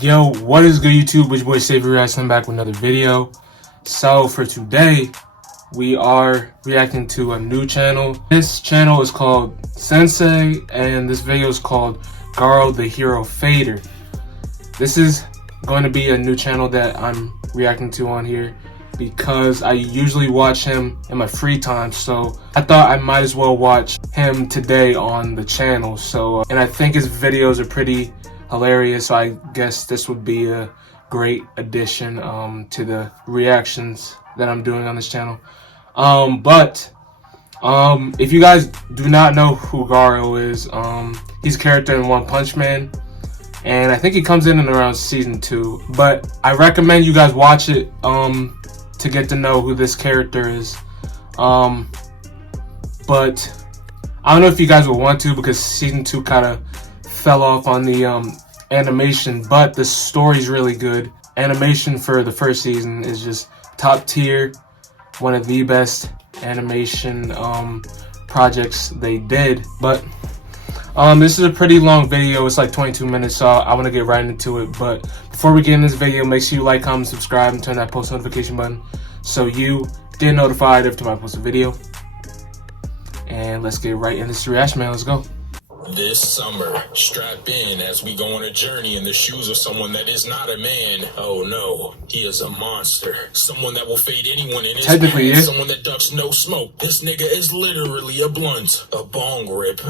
Yo, what is good YouTube? It's your boy SavyReacts. I'm back with another video. So for today, we are reacting to a new channel. This channel is called Sensei, and this video is called GAROU the Hero Fader. This is going to be a new channel that I'm reacting to on here because I usually watch him in my free time, so I thought I might as well watch him today on the channel. So and I think his videos are pretty hilarious, so I guess this would be a great addition to the reactions that I'm doing on this channel. If you guys do not know who GAROU is, he's a character in One Punch Man, and I think he comes in around season 2, but I recommend you guys watch it to get to know who this character is. But I don't know if you guys will want to, because season 2 kind of fell off on the animation, but the story's really good. Animation for the first season is just top tier, one of the best animation projects they did. But this is a pretty long video. It's like 22 minutes, so I want to get right into it. But before we get in this video, make sure you like, comment, subscribe, and turn that post notification button so you get notified every time I post a video. And let's get right in this reaction, man. Let's go. This summer, strap in as we go on a journey in the shoes of someone that is not a man. Oh no, he is a monster. Someone that will fade anyone in his Technically, path. Someone that ducks no smoke. This nigga is literally a blunt, a bong rip.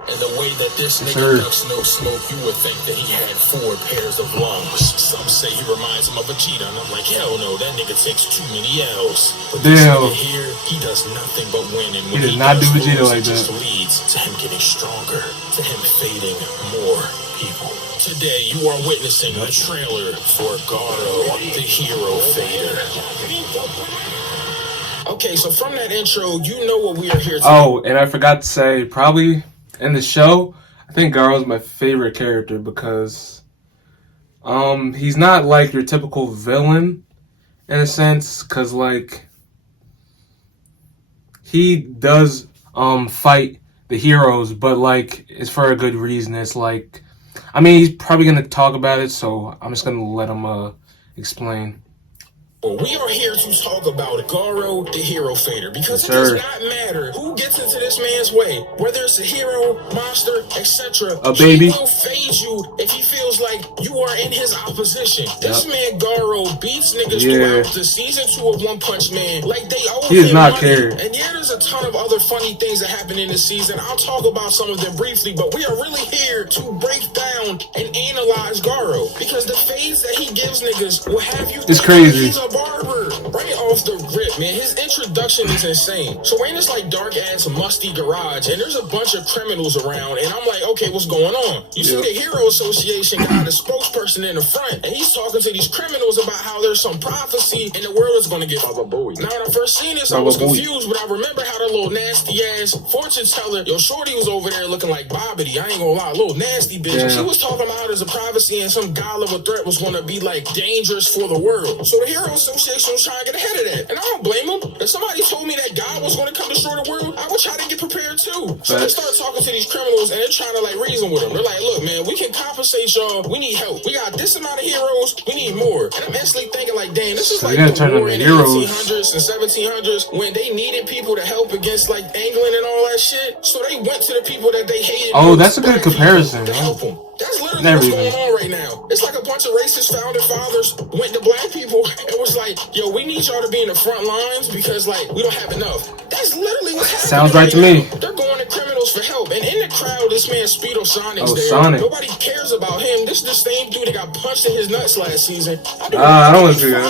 And the way that this nigga ducks no smoke, you would think that he had 4 pairs of lungs. Some say he reminds him of a cheetah, and I'm like, hell no, that nigga takes too many L's. But this nigga here, he does nothing but win, and when he does not do Vegeta like that, it just leads to him getting stronger, to him fading more people. Today, you are witnessing the trailer for GAROU the Hero Fader. Okay, so from that intro, you know what we are here to do. Oh, and I forgot to say, probably in the show, I think GAROU is my favorite character because he's not like your typical villain in a sense, because like he does fight the heroes, but like it's for a good reason. It's like, I mean, he's probably gonna talk about it, so I'm just gonna let him explain. We are here to talk about GAROU the Hero Fader, because it does not matter who gets into this man's way, whether it's a hero, monster, etc. He will fade you if he feels like you are in his opposition. This man GAROU beats niggas throughout the season 2 of One Punch Man like they owe him money. And yeah, there's a ton of other funny things that happen in this season. I'll talk about some of them briefly, but we are really here to break down and analyze GAROU, because the fades that he gives niggas will have you think crazy. He's a barber right off the rip, man. His introduction is insane. So we're in this like dark ass musty garage, and there's a bunch of criminals around, and I'm like, okay, what's going on? You see the Hero Association got a spokesperson in the front, and he's talking to these criminals about how there's some prophecy and the world is going to get boy. Now when I first seen this, I was confused, but I remember how the little nasty ass fortune teller, yo, shorty was over there looking like Bobbity. I ain't gonna lie, little nasty bitch. She was talking about how there's a prophecy and some god level threat was going to be like dangerous for the world. So the Hero Association was trying to get ahead of that, and I don't blame them. If somebody told me that God was going to come destroy the world, I would try to get prepared too. So they start talking to these criminals, and they're trying to like reason with them. They're like, look, man, we can compensate y'all. We need help. We got this amount of heroes. We need more. And I'm instantly thinking like, damn, this is like the war in the 1800s and 1700s when they needed people to help against like England and all that shit. So they went to the people that they hated. Oh, that's a good comparison. To help them. That's literally what's going on right now. It's like a bunch of racist founding fathers went to black people and was like, yo, we need y'all to be in the front lines because like we don't have enough. That's literally what's happening. Sounds right to me. They're going to criminals for help, and in the crowd, this man Speedo Sonic's there. Nobody cares about him. This is the same dude that got punched in his nuts last season. I don't want to see that.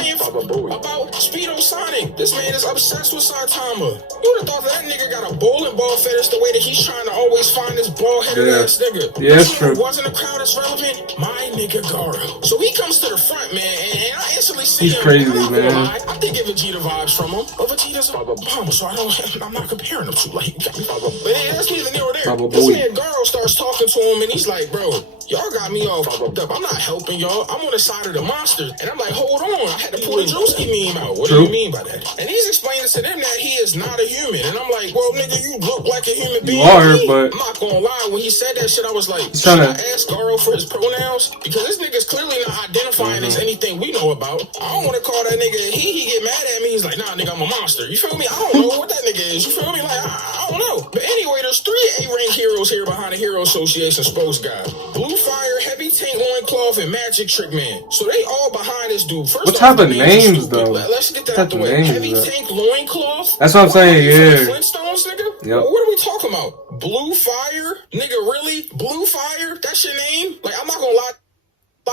About Speedo Sonic. This man is obsessed with Saitama. You would have thought that nigga got a bowling ball fetish the way that he's trying to always find this bald-headed ass nigga. Yeah, that's true. Wasn't a crowd that's relevant, my nigga GAROU. So he comes to the front, man, and I instantly see him. He's crazy, man. I did get Vegeta vibes from him, but Vegeta's a bum, so I'm not comparing them to like. But hey, that's neither near or there. This man GAROU Garo starts talking to him, and he's like, bro, y'all got me all fucked up. I'm not helping y'all. I'm on the side of the monsters. And I'm like, hold on. I had to pull the Drewski meme out. What do you mean by that? And he's explaining to them that he is not a human. And I'm like, well, nigga, you look like a human being. You are, but I'm not gonna lie. When he said that shit, I was like, should I ask Garo for his pronouns? Because this nigga's clearly not identifying as anything we know about. I don't want to call that nigga he get mad at me. He's like, nah, nigga, I'm a monster. You feel me? I don't know what that nigga is. You feel me? Like, I don't know. But anyway, there's 3 A-rank heroes here behind the Hero Association spokesguy. Blue Fire, Heavy Tank Loincloth, and Magic Trick Man. So they all behind this dude. First what type of names though? Let's get that out the way. Heavy Tank Loincloth? That's what I'm saying, yeah. Flintstones, nigga? Yep. What are we talking about? Blue Fire? Nigga, really? Blue Fire? That's your name? Like, I'm not gonna lie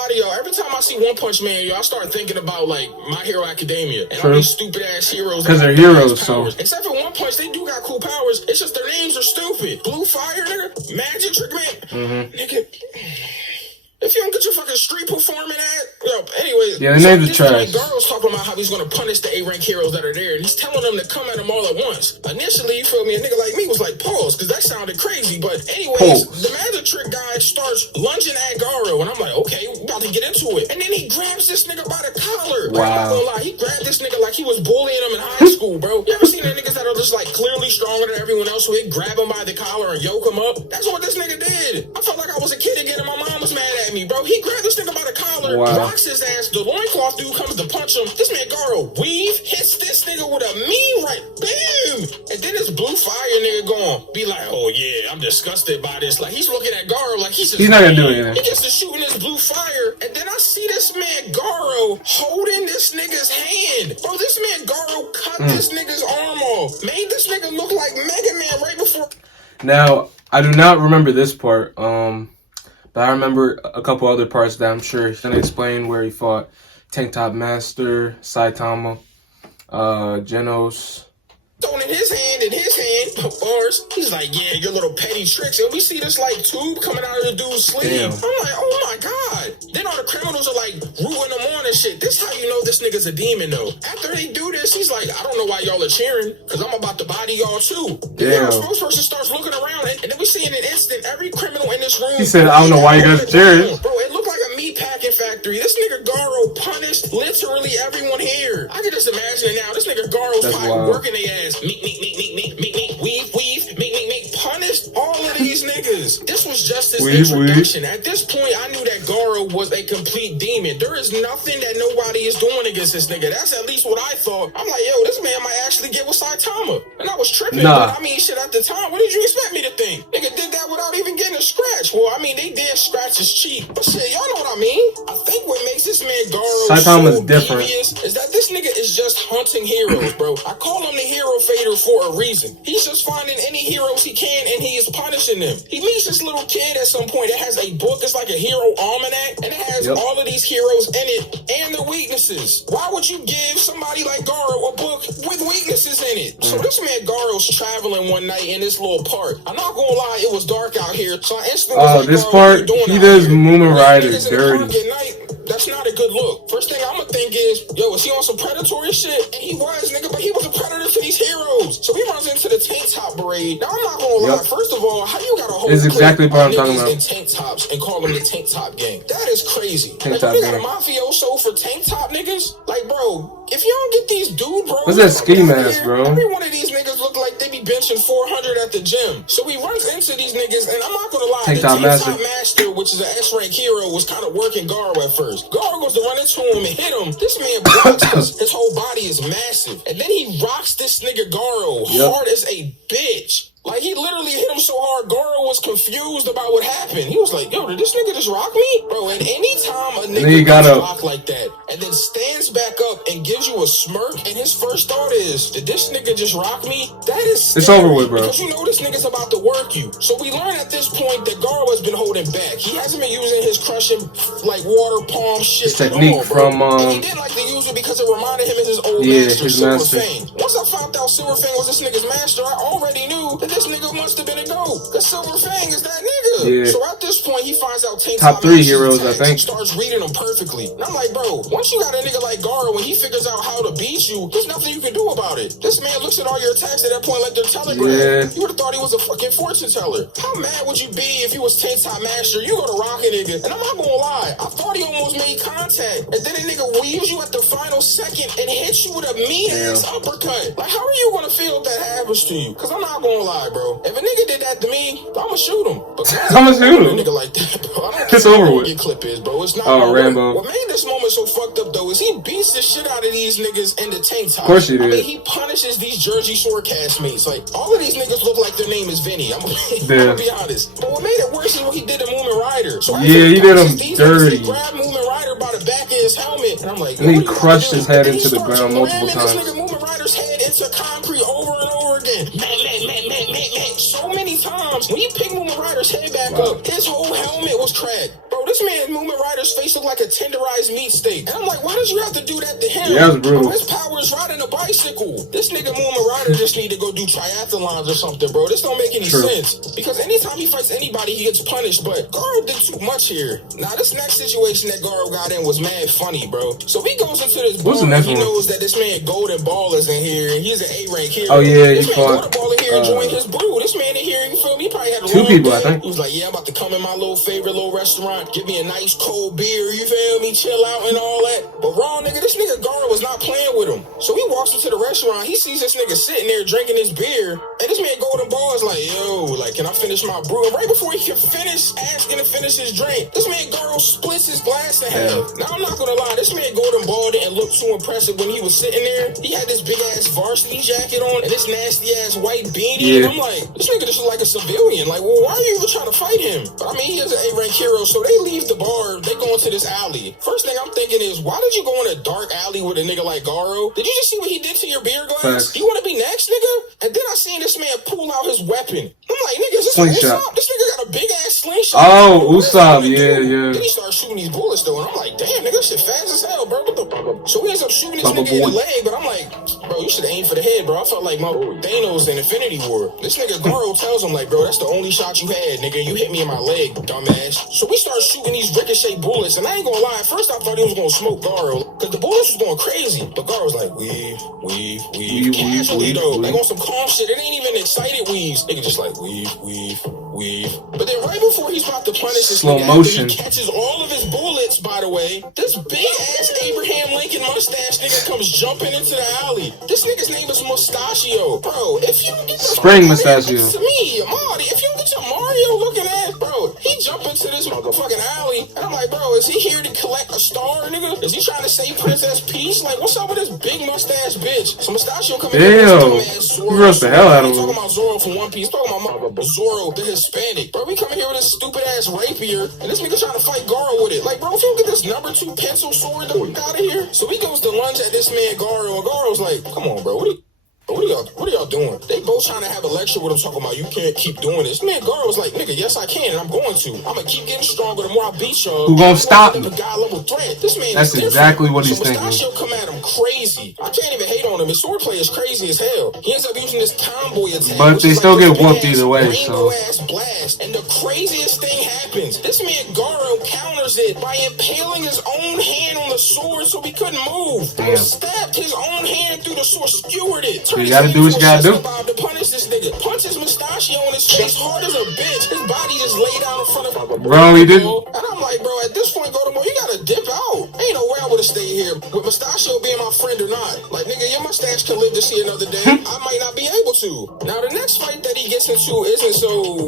to y'all. Every time I see One Punch Man, yo, I start thinking about, like, My Hero Academia. And all these stupid-ass heroes. Because they're heroes, so. Except for One Punch, they do got cool powers. It's just their names are stupid. Blue Fire, nigga? Magic Trick Man? Nigga. If you don't get your fucking street performing at, yo, anyways. Yeah, the names are trash. Garo's talking about how he's gonna punish the A-rank heroes that are there, and he's telling them to come at him all at once. Initially, you feel me, a nigga like me was like, pause, because that sounded crazy, but anyways, the Magic Trick guy starts lunging at Garo, and I'm like, okay, we about to get into it. And then he grabs this nigga by the collar. Wow. I'm not gonna lie, he grabbed this nigga like he was bullying him in high school, bro. You ever seen the niggas that are just like clearly stronger than everyone else, so he grab him by the collar and yoke him up? That's what this nigga did. I felt like I was a kid again, and my mom was mad at me, bro. He grabbed this nigga by the collar, rocks his ass, the loincloth dude comes to punch him. This man Garo weave, hits this nigga with a mean right, bam! And then this Blue Fire nigga going, be like, oh yeah, I'm disgusted by this. Like, he's looking at Garo like he's not gonna do anything. He gets to shooting this Blue Fire, and then I see this man Garo holding this nigga's hand. Bro, this man Garo cut this nigga's arm off, made this nigga look like Mega Man right before. Now, I do not remember this part, but I remember a couple other parts that I'm sure he's gonna explain, where he fought Tank Top Master, Saitama, Genos. In his hand, bars. He's like, yeah, your little petty tricks. And we see this, like, tube coming out of the dude's sleeve. Damn. I'm like, oh my God. Then all the criminals are, like, rooting him on and shit. This how you know this nigga's a demon, though. After they do this, he's like, I don't know why y'all are cheering, because I'm about to body y'all, too. Damn. The spokesperson starts looking around, and then we see in an instant, every criminal in this room. He said, I don't know why you guys are cheering. Bro, it looked like a meat packing factory. This nigga Garo punished literally everyone here. I can just imagine it now. This nigga Garo's probably working their ass. Weave, punished all of these niggas. This was just his introduction. At this point, I knew that Garo was a complete demon. There is nothing that nobody is doing against this nigga. That's at least what I thought. I'm like, yo, this man might actually get with Saitama. And I was tripping, but I mean, shit, at the time, what did you expect me to think? Nigga did that without even getting a scratch. Well, I mean, they did scratch his cheek. But shit, y'all know what I mean? I think what makes this man Garo so devious is that this nigga is just hunting heroes, bro. I call him the hero fader for a reason. He's just finding any heroes he can, and he is punishing them. He meets this little kid at some point that has a book. It's like a hero almanac, and it has all of these heroes in it and their weaknesses. Why would you give somebody like Garo a book with weaknesses in it? So this man Garo's traveling one night in this little park. I'm not gonna lie, it was dark out here, so I instantly was like, this part, he does Moomin Rider dirty. That's not a good look. First thing I'm gonna think is, yo, is he on some predatory shit? And he was, nigga, but he was a predator to these heroes. So he runs into the tank top parade. Now, I'm not gonna lie. First of all, how you got a whole exactly what I'm talking about. In tank tops and call them the tank top gang? That is crazy. Like, you got a mafioso for tank top niggas? Like, bro, if you don't get these dude bros, what's that ski mask, bro? Every one of these niggas look like they be benching 400 at the gym. So he runs into these niggas, and I'm not gonna lie, the Tank Top Master, which is an S-rank hero, was kind of working Garo at first. Garo goes to run into him and hit him. This man blocks his whole body is massive. And then he rocks this nigga Garo hard as a bitch. Like, he literally hit him so hard, Garo was confused about what happened. He was like, yo, did this nigga just rock me? Bro, and anytime a nigga gets rocked like that, and then stands back up and gives you a smirk, and his first thought is, did this nigga just rock me? That is scary, it's over with, bro. Because you know this nigga's about to work you. So we learn at this point that Garo has been holding back. He hasn't been using his crushing, like, water palm shit at all, bro. And he didn't like to use it because it reminded him of his old master, Silver Fang. Once I found out Silver Fang was this nigga's master, I already knew that this nigga must have been a GOAT. Cause Silver Fang is that nigga. Yeah. So at this point, he finds out Tank Top 3 heroes, I think. Starts reading them perfectly. And I'm like, bro, once you got a nigga like Garou and he figures out how to beat you, there's nothing you can do about it. This man looks at all your attacks at that point like they're telegram. Yeah. You would have thought he was a fucking fortune teller. How mad would you be if you was Tank Top Master? You go to rock a nigga. And I'm not gonna lie, I thought he almost made contact. And then a nigga weaves you at the final second and hits you with a mean-ass uppercut. Like, how are you gonna feel if that happens to you? Cause I'm not gonna lie, bro. If a nigga did that to me, I'ma shoot him. But I'ma shoot him. A nigga like that, bro. I don't It's care over what with. your clip is, bro. It's not. Oh, Rambo. What made this moment so fucked up though is he beats the shit out of these niggas in the tank top. Of course he did. I mean, he punishes these Jersey Shore castmates. Like, all of these niggas look like their name is Vinny. I'm gonna be honest. But what made it worse is what he did to Moomin Rider. So yeah, he did him dirty. He grabbed Moomin Rider by the back of his helmet, and I'm like, and he crushed his head into the ground multiple times. This nigga Moomin Rider's head into concrete over and over again. So many times. When you pick Moomin Rider's head back up, his whole helmet was cracked. Bro, this man, Moomin Rider's face looked like a tenderized meat steak. And I'm like, why did you have to do that to him? Yeah, that was brutal. Bro, his power is riding a bicycle. This nigga Moomin Rider just need to go do triathlons or something, bro. This don't make any sense. Because anytime he fights anybody, he gets punished. But Garou did too much here. Now, this next situation that Garou got in was mad funny, bro. So he goes into this bar and he knows that this man Golden Ball is in here and he's an A-rank hero. Oh, yeah, this he man fought. Golden Ball in here enjoying his brew. This man in here, you feel me? He probably had a 2 people, I think. He was like, yeah, I'm about to come in my favorite little restaurant, give me a nice cold beer, you feel me, chill out and all that. But wrong, nigga, this nigga Garou was not playing with him. So he walks into the restaurant, he sees this nigga sitting there drinking his beer, and this man Golden Ball is like, yo, like, can I finish my brew? And right before he can finish asking to finish his drink, this man Garou splits his glass in half. Now, I'm not gonna lie, this man Golden Ball didn't look too impressive when he was sitting there. He had this big ass varsity jacket on and this nasty ass white beanie. And I'm like, this nigga just look like a civilian. Like, well, why are you even trying to fight him? But I mean, he is an A-rank hero, so they leave the bar, they go into this alley. First thing I'm thinking is, why did you go in a dark alley with a nigga like Garou? Did you just see what he did to your beer glass? You want to be next, nigga? And then I seen this man pull out his weapon. I'm like, nigga, is this Usopp? This nigga got a big ass slingshot. Oh, Usopp, yeah. Then he started shooting these bullets though, and I'm like, damn, nigga, this shit fast as hell, bro. What the fuck? So he ends up shooting this nigga in the leg, but I'm like, bro, you should have aimed for the head, bro. I felt like my Thanos in Infinity War. This nigga Garou tells him like, bro, that's the only shot you had, nigga. You hit me in my leg, dumbass. So we start shooting these ricochet bullets, and I ain't gonna lie, at first I thought he was gonna smoke Garou, cause the bullets was going crazy. But Garou was like, weave. Casually though, like on some calm shit. It ain't even excited weaves. Nigga just like weave. But then right before he's about to punish this slow nigga, motion, he catches all of his bullets, by the way, this big ass Abraham Lincoln mustache nigga comes jumping into the alley. This nigga's name is Mustachio. Bro, if you get the Spring Mustachio. To me, Marty, if you get your Mario looking ass, bro, he jump into this motherfucking alley, and I'm like, bro, is he here to collect a star, nigga? Is he trying to save Princess Peach? Like, what's up with this big mustache bitch? So Mustachio coming in with this he roast the hell out of him. Talking about Zoro from One Piece, talking about Zoro the Hispanic. Bro, we coming here with this stupid ass rapier, and this nigga trying to fight Garou with it. Like, bro, if you don't get this number 2 pencil sword the fuck out of here. So he goes to lunge at this man Garou, and Garou's like, come on, bro, what are y'all doing? They both trying to have a lecture with him talking about you can't keep doing this. Man, Garou was like, nigga, yes I can, and I'm going to. I'm gonna keep getting stronger the more I beat y'all. Who gonna stop me? This man That's exactly what he's thinking. Mustachio come at him crazy. I can't even hate on him. His swordplay is crazy as hell. He ends up using this tomboy attack. But they still get whooped either way, so. Ass blast. And the craziest thing happens. This man Garou counters it by impaling his own hand on the sword so he couldn't move. Damn. Stabbed his own hand through the sword, skewered it. You gotta do what you gotta do. To punish this nigga. Punches Mustachio on his face hard as a bitch. His body just laid out in front of him. Bro, he didn't. And I'm like, bro, at this point, Golden Ball, you gotta dip out. Ain't no way I would've stayed here with Mustachio being my friend or not. Like, nigga, your mustache can live to see another day. I might not be able to. Now, the next fight that he gets into isn't so,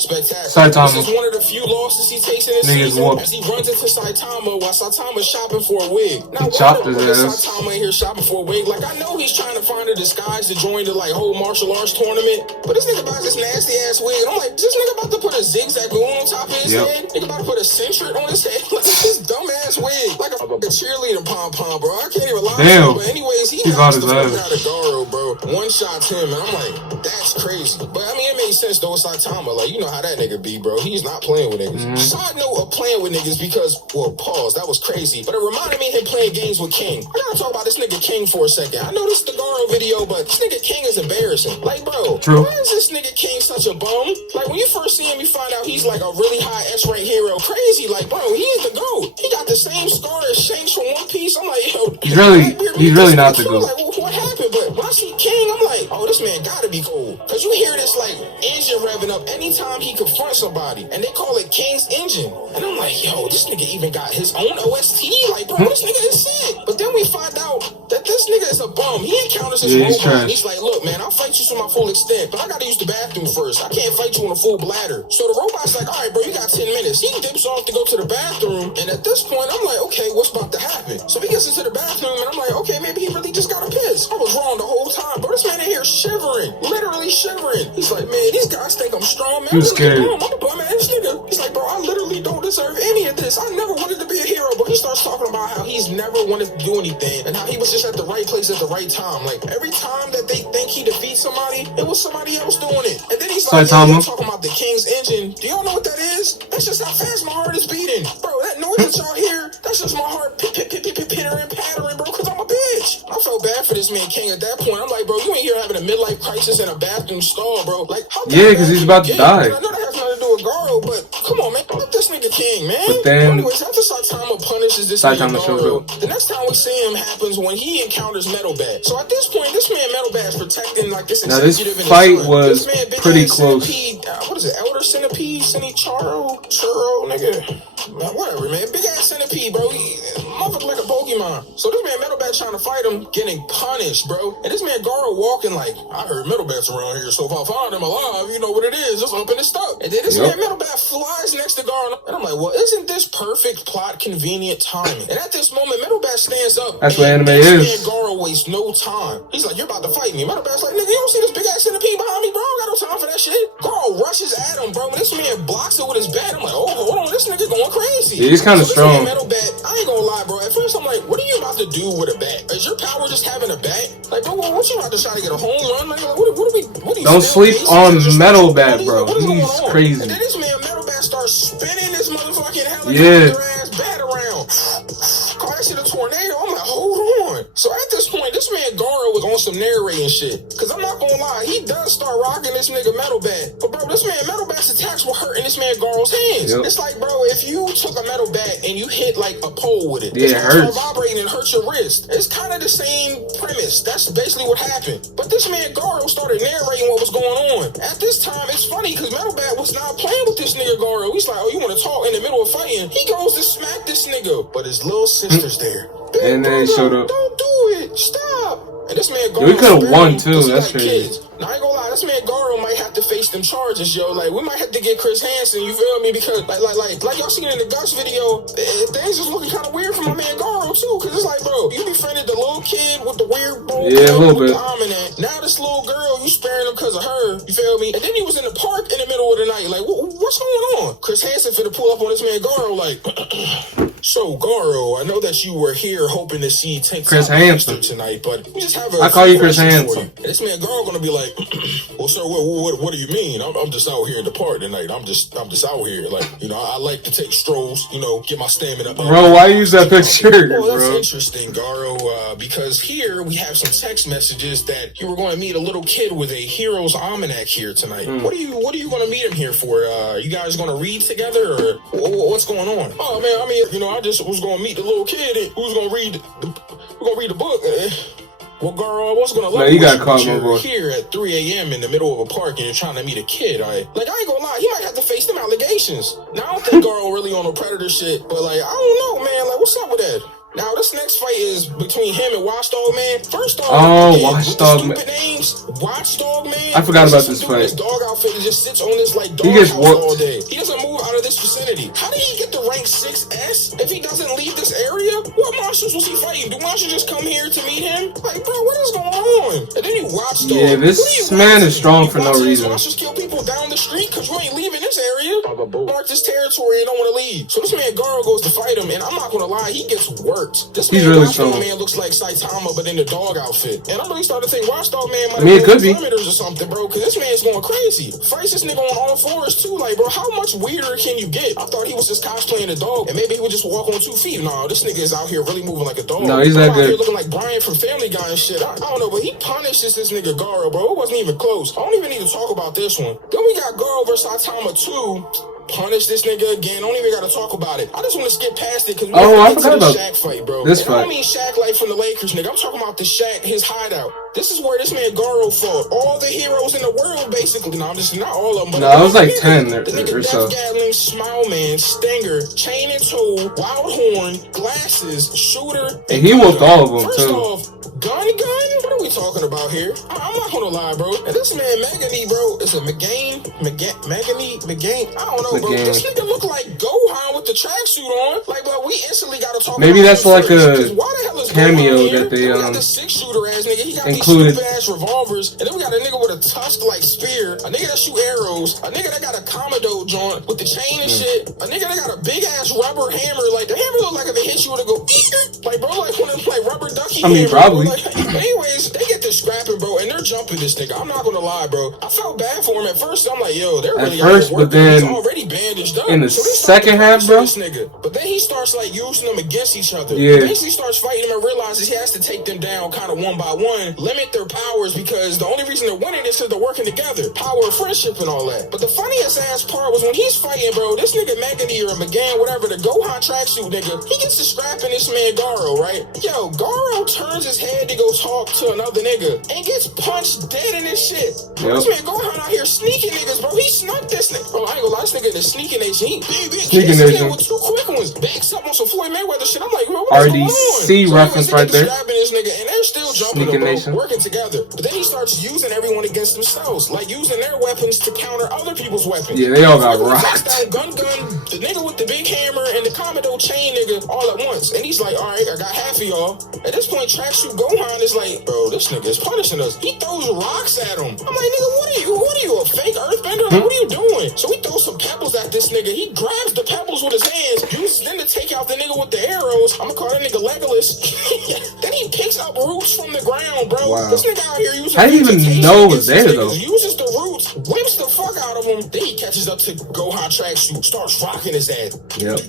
spectacular. Saitama. This is one of the few losses he takes in his season as he runs into Saitama while Saitama's shopping for a wig. Now, why Saitama in here shopping for a wig? Like, I know he's trying to find a disguise to join the, whole martial arts tournament, but this nigga buys this nasty ass wig, and I'm like, this nigga about to put a zigzag on top of his head? Nigga about to put a century on his head? Like, this dumb ass wig. like a cheerleading pom-pom, bro. I can't even lie. Damn. But anyways, he got has his the ass. out of GAROU, bro. One shots him, and I'm like, that's crazy. But I mean, it made sense though. It's Saitama, like you know how that nigga be, bro. He's not playing with niggas. Side note of playing with niggas because, well, pause. That was crazy. But it reminded me of him playing games with King. I gotta talk about this nigga King for a second. I know this is the GAROU video, but this nigga King is embarrassing. Like, bro, True. why is this nigga King such a bum? Like, when you first see him, you find out he's like a really high S-rank hero. Crazy, like, bro, he is the GOAT. He got the same scar as Shanks from One Piece. I'm like, yo, He's really not the GOAT. Like, well, what happened? But when I see King, I'm like, oh, this man gotta be cool. Cause you hear this like engine revving up anytime he confronts somebody, and they call it King's engine. And I'm like, yo, this nigga even got his own OST. Like, bro, this nigga is sick. But then we find out that this nigga is a bum. He encounters his robot, and he's like, look, man, I'll fight you to my full extent, but I gotta use the bathroom first. I can't fight you in a full bladder. So the robot's like, all right, bro, you got 10 minutes. He dips off to go to the bathroom, and at this point, I'm like, okay, what's about to happen? So he gets into the bathroom, and I'm like, okay, maybe he really just got a piss. I was wrong the whole time, bro. This man in here shivering, literally shivering. He's like, man, these guys think I'm strong, man. He was scared. I'm a bum ass nigga. He's like, bro, I literally don't deserve any of this. I never wanted to be a hero, but he starts talking about how he's never wanted to do anything, and how he was just at the right place at the right time. Like, every time that they think he defeats somebody, it was somebody else doing it. And then he's like, yeah, talking about the King's engine. Do y'all know what that is? That's just how fast my heart is beating. Bro, that noise that y'all hear, that's just my heart pittering, pattering, bro, because I'm a bitch. I felt bad for this man King at that point. I'm like, bro, you ain't here having a midlife crisis in a bathroom stall, bro. Like, how because he's about to die. I know that has nothing to do with GAROU, but come on, man, let this nigga King, man. But then, anyways, after Saitama punishes this nigga GAROU, the next time we see him happens when he encounters Metal Bat. So at this point, this man Metal Bat is protecting like this executive. Now this fight was pretty close. What is it? Elder Centipede? Churro, nigga. Man, whatever, man. Big ass centipede, bro. Motherfucker like a Pokemon. So this man Metal Bat trying to fight him, getting punished, bro. And this man GAROU walking like, I heard Metal Bats around here, so if I find him alive, you know what it is, just open his stuff. And then this man Metal Bat flies next to GAROU, and I'm like, well, isn't this perfect plot convenient timing? And at this moment, Metal Bat stands up. That's what anime is. Man GAROU wastes no time. He's like, you're about to fight me. Metal Bat's like, nigga, you don't see this big ass centipede behind me, bro? I got no time for that shit. GAROU rushes at him, bro. And this man blocks it with his bat. I'm like, oh, hold on, this nigga going crazy. Yeah, he's kind of strong. Metal Bat, I ain't gonna lie, bro. At first, I'm like, what are you about to do with a bat? Is your power just having a bat? Like, bro, what you about to try to get a home run? Like, what are you? Don't sleep on Metal Bat, bro. He's crazy. And then this man Metal Bat starts spinning this motherfucking helicopter ass bat around. Call that shit a tornado. I'm like, hold on. So at this point, this man GAROU was on some narrating shit. Cause I'm not gonna lie, he does start rocking this nigga Metal Bat. But bro, this man Metal Bat's attacks were hurting this man GAROU's hands. It's like, bro, if you took a metal bat and you hit like a pole with it, it hurts. Start vibrating and hurt your wrist. It's kind of the same premise. That's basically what happened. But this man GAROU started narrating what was going on. At this time, it's funny because Metal Bat was not playing with this nigga GAROU. He's like, oh, you want to talk in the middle of fighting? He goes to smack this nigga, but his little sister's there. And then he showed up. Don't do it. Stop. And this man GAROU, we could have won too. That's crazy. Now I ain't gonna lie, this man GAROU might have to face them charges, yo. Like, we might have to get Chris Hansen, you feel me? Because like y'all seen in the Gus video, things is looking kind of weird for my man GAROU too. Cause it's like, bro, you befriended the little kid with the weird bro, a little bit. Now this little girl, you sparing him because of her, you feel me? And then he was in the park in the middle of the night. Like, what's going on? Chris Hansen finna pull up on this man GAROU, like. So, GAROU, I know that you were here hoping to see Chris Hansen tonight, but we just have a I call you Chris Hansen. And this man GAROU gonna be like, well, sir, what do you mean? I'm just out here in the park tonight. I'm just out here. Like, you know, I like to take strolls, you know, get my stamina up. Bro, why use that picture, well, that's bro? interesting, GAROU, because here we have some text messages that you were going to meet a little kid with a hero's almanac here tonight. What are you going to meet him here for? You guys going to read together, or what's going on? Oh man, I mean, you know, I just was going to meet the little kid and who's going to read the book. Well, GAROU, I was going to let you here at 3 a.m. in the middle of a park and you're trying to meet a kid. I ain't going to lie, he might have to face them allegations. Now, I don't think GAROU really on no predator shit, but like, I don't know, man. Like, what's up with that? Now, this next fight is between him and Watchdog Man. First off, Watchdog Man. Names, Watchdog Man. I forgot about this fight. His dog outfit, he just sits on this like dog house all day. He doesn't move out of this vicinity. How did he get the rank 6S if he doesn't leave this area? What monsters was he fighting? Do monsters just come here to meet him? Like, bro, what is going on? And then you watch the this man is strong for no reason. Monsters kill people down the street because you ain't leaving this area. Mark this territory and don't want to leave. So this man Garou goes to fight him, and I'm not gonna lie, he gets worked. This He's really strong. Man looks like Saitama, but in the dog outfit. And I'm really starting to think Watchdog Man might it could be kilometers or something, bro, because this man's going crazy. Fights this nigga on all fours too. Like, bro, how much weirder can you get? I thought he was just cosplaying a dog, and maybe he would just walk on 2 feet. No, this nigga is out here really moving like a dog. No, he's that good. Here looking like Brian from Family Guy and shit. I don't know, but he punishes this nigga Garou, bro. It wasn't even close. I don't even need to talk about this one. Then we got Garou versus Saitama 2. Punish this nigga again. Don't even gotta talk about it. I just want to skip past it because we I forgot about Shaq fight, bro. This and fight. I don't mean Shaq like from the Lakers, nigga. I'm talking about the Shaq, his hideout. This is where this man Garou fought all the heroes in the world, basically. No, I'm just not all of them. But no, it was like 10 the nigga or so. Gatling, Smile Man, Stinger, Chain and Tool, Wild Horn, Glasses, Shooter, and he whooped all of them First too. off, Gun? What are we talking about here? I'm not gonna lie, bro. And this man Megany, bro, is it Megane? I don't know, bro. This nigga look like Gohan with the tracksuit on. Like, bro, we instantly gotta talk Maybe about that's like a cameo that they the 6-shooter ass nigga. He got included. these stupid ass revolvers, and then we got a nigga with a tusk like spear, a nigga that shoot arrows, a nigga that got a Commodore joint with the chain and shit, a nigga that got a big ass rubber hammer. Like the hammer look like if it hit you, it'll go like, bro, like one of them like rubber ducky. I mean, hammer, probably. Like, anyways, they get this scrapping, bro, and they're jumping this nigga. I'm not gonna lie, bro. I felt bad for him at first. I'm like, yo, they're really but then he's already bandaged up. in the second half, bro. This nigga. But then he starts like using them against each other. Yeah. He basically starts fighting them and realizes he has to take them down kind of one by one, limit their powers because the only reason they're winning is because they're working together. Power of friendship and all that. But the funniest ass part was when he's fighting, bro, this nigga Megany or McGann, whatever, the Gohan tracksuit nigga, he gets to scrapping this man Garou, right? Yo, Garou turns his head to go talk to another nigga and gets punched dead in this shit. This man Gohan out here sneaking niggas, bro. He snuck this nigga. Bro, I ain't gonna lie, this nigga in the sneaking nation. He sneaking nation with 2 quick ones. Backs up on some Floyd Mayweather shit. I'm like, bro, what's RDC going on? reference right there. This nigga, and they're still jumping Sneaking them, nation. working together. But then he starts using everyone against themselves, like using their weapons to counter other people's weapons. Yeah, they all got rocked. Gun, the nigga with the big hammer and the Commodore chain nigga all at once. And he's like, all right, I got half of y'all. At this point, Tracksuit Gohan is like, bro, this nigga is punishing us. He throws rocks at him. I'm like, nigga, what are you, a fake earthbender? Like, what are you doing? So he throws some pebbles at this nigga. He grabs the pebbles with his hands, uses them to take out the nigga with the arrows. I'm gonna call that nigga Legolas. Then he picks up roots from the ground, bro. Wow. This nigga out here using I didn't even know it was there, though. Uses the roots, whips the fuck out of him. Then he catches up to Gohan Tracksuit, starts rocking his ass. Yep.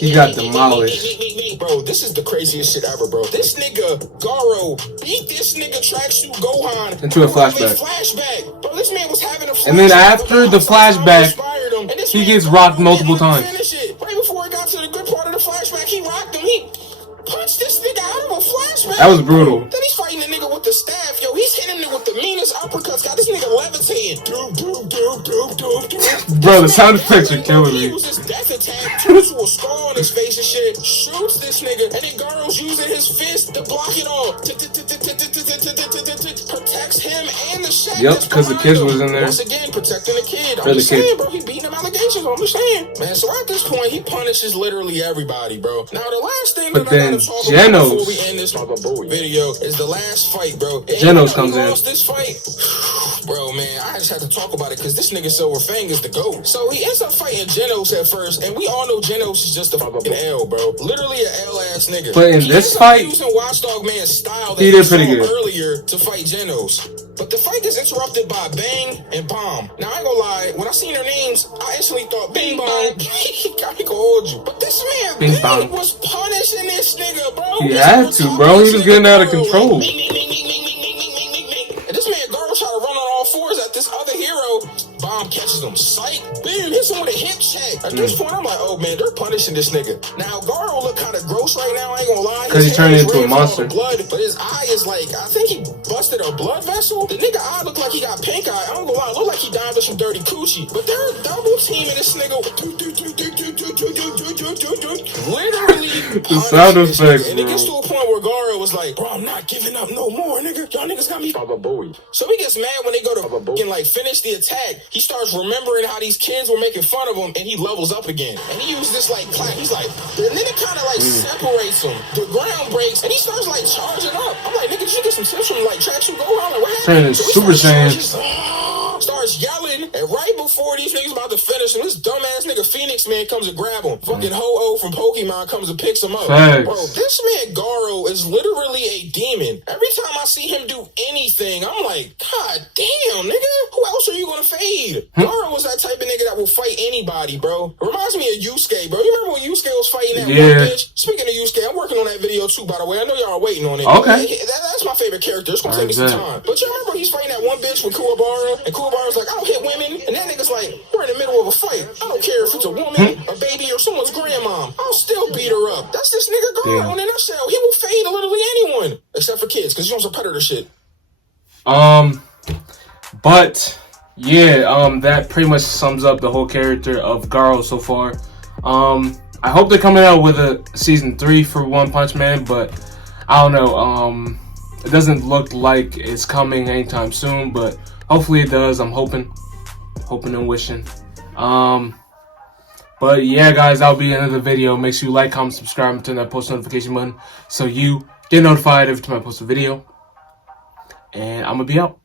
He got demolished. Bro, this is the craziest shit ever, bro. This nigga, Garou, beat this nigga Tracksuit Gohan into a flashback. Bro, this man was having a flashback. And then after the flashback, he gets rocked multiple times. Right before it got to the good part of the flashback, he rocked him. He punched this nigga out of a flashback. That was brutal. Then he's fighting the nigga with the staff. Yo, he's hitting him with the meanest uppercuts. Got this nigga levitating. Bro, the sound effects are killing me. He uses death attack, turns to a skull on his face and shit, shoots this nigga, and then Garou's using his fist to block it all. Protects him and the Shaq. Yep, because the kid was in there. Once again, protecting the kid. I'm just saying, bro, he beating him allegations. I'm just saying. Man, so at this point, he punishes literally everybody, bro. Now, the last thing that I gotta talk about before we end this video is the last fight, bro. Genos comes in. Lost this fight. Bro, man, I just had to talk about it because this nigga Silver Fang is the GOAT. So he ends up fighting Genos at first, and we all know Genos is just a fucking L, bro. Literally an L-ass nigga. But in this fight, using Watchdog Man's style that he did pretty good earlier to fight Genos. But the fight is interrupted by Bang and Bomb. Now, I ain't gonna lie, when I seen their names, I instantly thought Bing Bong. I can hold you. But this man, Bang was punishing this nigga, bro. He had to, bro. He was getting out of control. And this man, Garou, tried to run on all fours at this other hero. Bomb catches him. Psych. Boom. Hits him with a hip check. At this point, I'm like, oh, man, they're punishing this nigga. Now, Garou look kind of gross right now. I ain't gonna lie. Because he turned into a monster. Blood, but his eye is like, I think he busted a blood vessel. The nigga eye looked like he got pink eye. I don't gonna lie. It looked like he died with some dirty coochie. But they're double teaming this nigga. Literally. The sound effects, and it gets to a point where Garou was like, bro, I'm not giving giving up no more, nigga. Y'all niggas got me. So he gets mad when they go to and like finish the attack. He starts remembering how these kids were making fun of him, and he levels up again. And he used this like clap. He's like, and then it kind of like separates him. The ground breaks, and he starts like charging up. I'm like, nigga, did you get some tips from like Tracksuit Go around? Like, what happened? So Super Saiyan. Starts yelling, and right before these niggas about to finish him, this dumbass nigga Phoenix man comes to grab him. Fucking Ho-Oh from Pokemon comes and picks him up. Thanks. Bro, this man Garou is literally a demon. Every time I see him do anything, I'm like, God damn, nigga, who else are you gonna fade? Garou was that type of nigga that will fight anybody, bro. It reminds me of Yusuke, bro. You remember when Yusuke was fighting that one bitch? Speaking of Yusuke, I'm working on that video too, by the way. I know y'all are waiting on it. Okay. That's my favorite character. It's gonna take me some time. But you remember he's fighting that one bitch with Kuwabara, and Kuwabara's like, I don't hit women, and that nigga's like, we're in the middle of a fight. I don't care if it's a woman, a baby, or someone's grandmom. I'll still beat her up. That's this nigga Garou in a nutshell. He will fade literally anyone, except for kids, because he wants a predator shit. But yeah, that pretty much sums up the whole character of Garou so far. I hope they're coming out with a season 3 for One Punch Man, but I don't know. It doesn't look like it's coming anytime soon, but hopefully it does. I'm hoping and wishing. But yeah, guys, that'll be another video. Make sure you like, comment, subscribe, and turn that post notification button so you get notified every time I post a video. And I'm gonna be out.